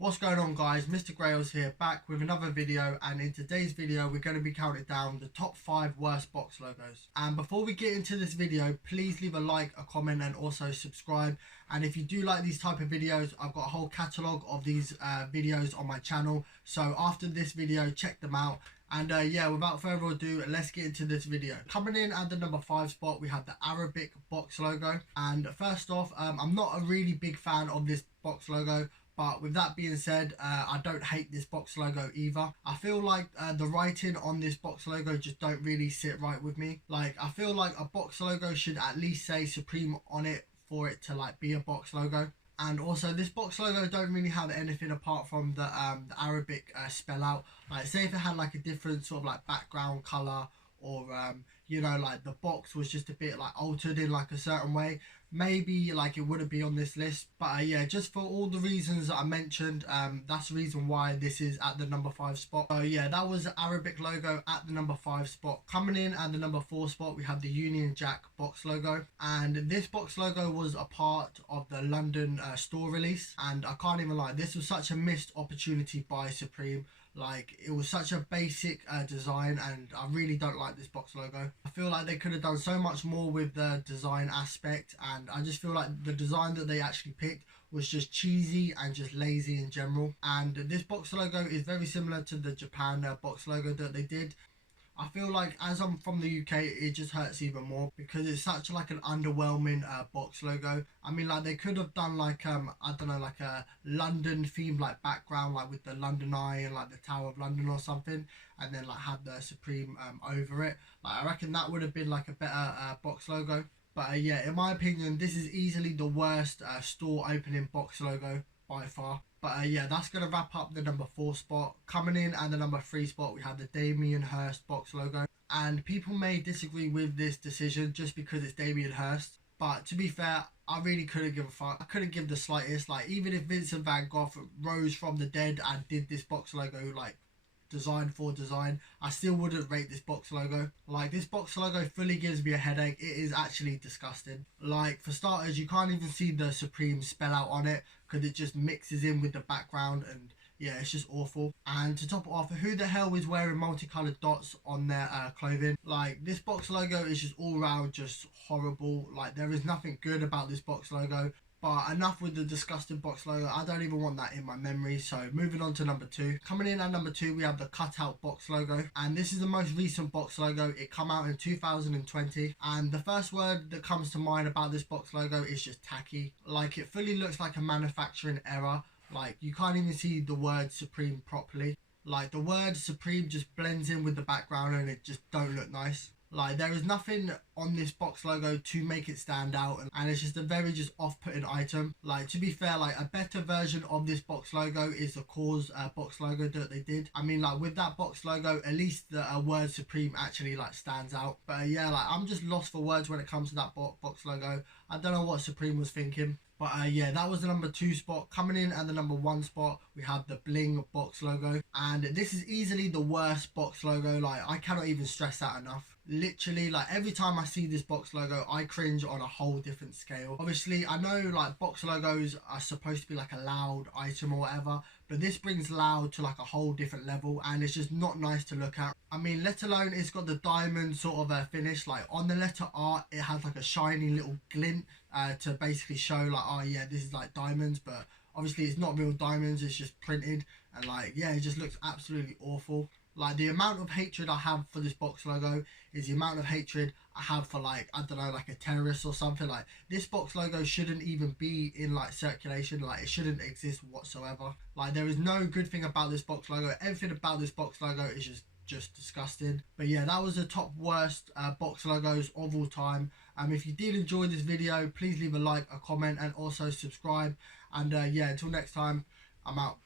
What's going on, guys? Mr. Grails here, back with another video, and in today's video we're going to be counting down the top 5 worst box logos. And before we get into this video, please leave a like, a comment and also subscribe. And if you do like these type of videos, I've got a whole catalogue of these videos on my channel, so after this video check them out. And yeah, without further ado, let's get into this video. Coming in at the number 5 spot, we have the Arabic box logo. And first off, I'm not a really big fan of this box logo, but with that being said, I don't hate this box logo either. I feel like the writing on this box logo just don't really sit right with me. Like, I feel like a box logo should at least say Supreme on it for it to like be a box logo. And also, this box logo don't really have anything apart from the Arabic spell out. Like, say if it had like a different sort of like background color, or you know, like the box was just a bit like altered in like a certain way, maybe like it wouldn't be on this list. But yeah, just for all the reasons that I mentioned, that's the reason why this is at the number 5 spot. So yeah, that was the Arabic logo at the number 5 spot. Coming in at the number 4 spot, we have the Union Jack box logo, and this box logo was a part of the London store release, and I can't even lie, this was such a missed opportunity by Supreme. Like, it was such a basic design, and I really don't like this box logo. I feel like they could have done so much more with the design aspect, and I just feel like the design that they actually picked was just cheesy and just lazy in general. And this box logo is very similar to the Japan box logo that they did. I feel like, as I'm from the UK, it just hurts even more because it's such like an underwhelming box logo. I mean, like, they could have done like I don't know, like a London themed like background, like with the London Eye and like the Tower of London or something, and then like had the Supreme over it. Like, I reckon that would have been like a better box logo. But yeah, in my opinion, this is easily the worst store opening box logo by far. But yeah, that's going to wrap up the number 4 spot. Coming in at the number 3 spot, we have the Damien Hurst box logo. And people may disagree with this decision just because it's Damien Hurst, but to be fair, I really couldn't give a fuck. I couldn't give the slightest. Like, even if Vincent van Gogh rose from the dead and did this box logo, like, design for design, I still wouldn't rate this box logo. Like, this box logo fully gives me a headache. It is actually disgusting. Like, for starters, you can't even see the Supreme spell out on it because it just mixes in with the background, and yeah, it's just awful. And to top it off, who the hell is wearing multicolored dots on their clothing? Like, this box logo is just all round just horrible. Like, there is nothing good about this box logo. But enough with the disgusting box logo. I don't even want that in my memory. So moving on to number 2. Coming in at number 2, we have the cutout box logo. And this is the most recent box logo. It came out in 2020. And the first word that comes to mind about this box logo is just tacky. Like, it fully looks like a manufacturing error. Like, you can't even see the word Supreme properly. Like, the word Supreme just blends in with the background and it just don't look nice. Like, there is nothing on this box logo to make it stand out, and it's just a very just off-putting item. Like, to be fair, like, a better version of this box logo is the Cause box logo that they did. I mean, like, with that box logo, at least the word Supreme actually like stands out. But yeah, like, I'm just lost for words when it comes to that box logo. I don't know what Supreme was thinking. But yeah, that was the number 2 spot. Coming in at the number 1 spot, we have the Bling box logo. And this is easily the worst box logo. Like, I cannot even stress that enough. Literally, like, every time I see this box logo, I cringe on a whole different scale. Obviously, I know like box logos are supposed to be like a loud item or whatever, but this brings loud to like a whole different level, and it's just not nice to look at. I mean, let alone it's got the diamond sort of finish. Like, on the letter R, it has like a shiny little glint to basically show like, oh yeah, this is like diamonds, but obviously it's not real diamonds, it's just printed. And like, yeah, it just looks absolutely awful. Like, the amount of hatred I have for this box logo is the amount of hatred I have for, like, I don't know, like a terrorist or something. Like, this box logo shouldn't even be in like circulation. Like, it shouldn't exist whatsoever. Like, there is no good thing about this box logo. Everything about this box logo is just disgusting. But yeah, that was the top worst box logos of all time. If you did enjoy this video, please leave a like, a comment and also subscribe. And yeah, until next time, I'm out.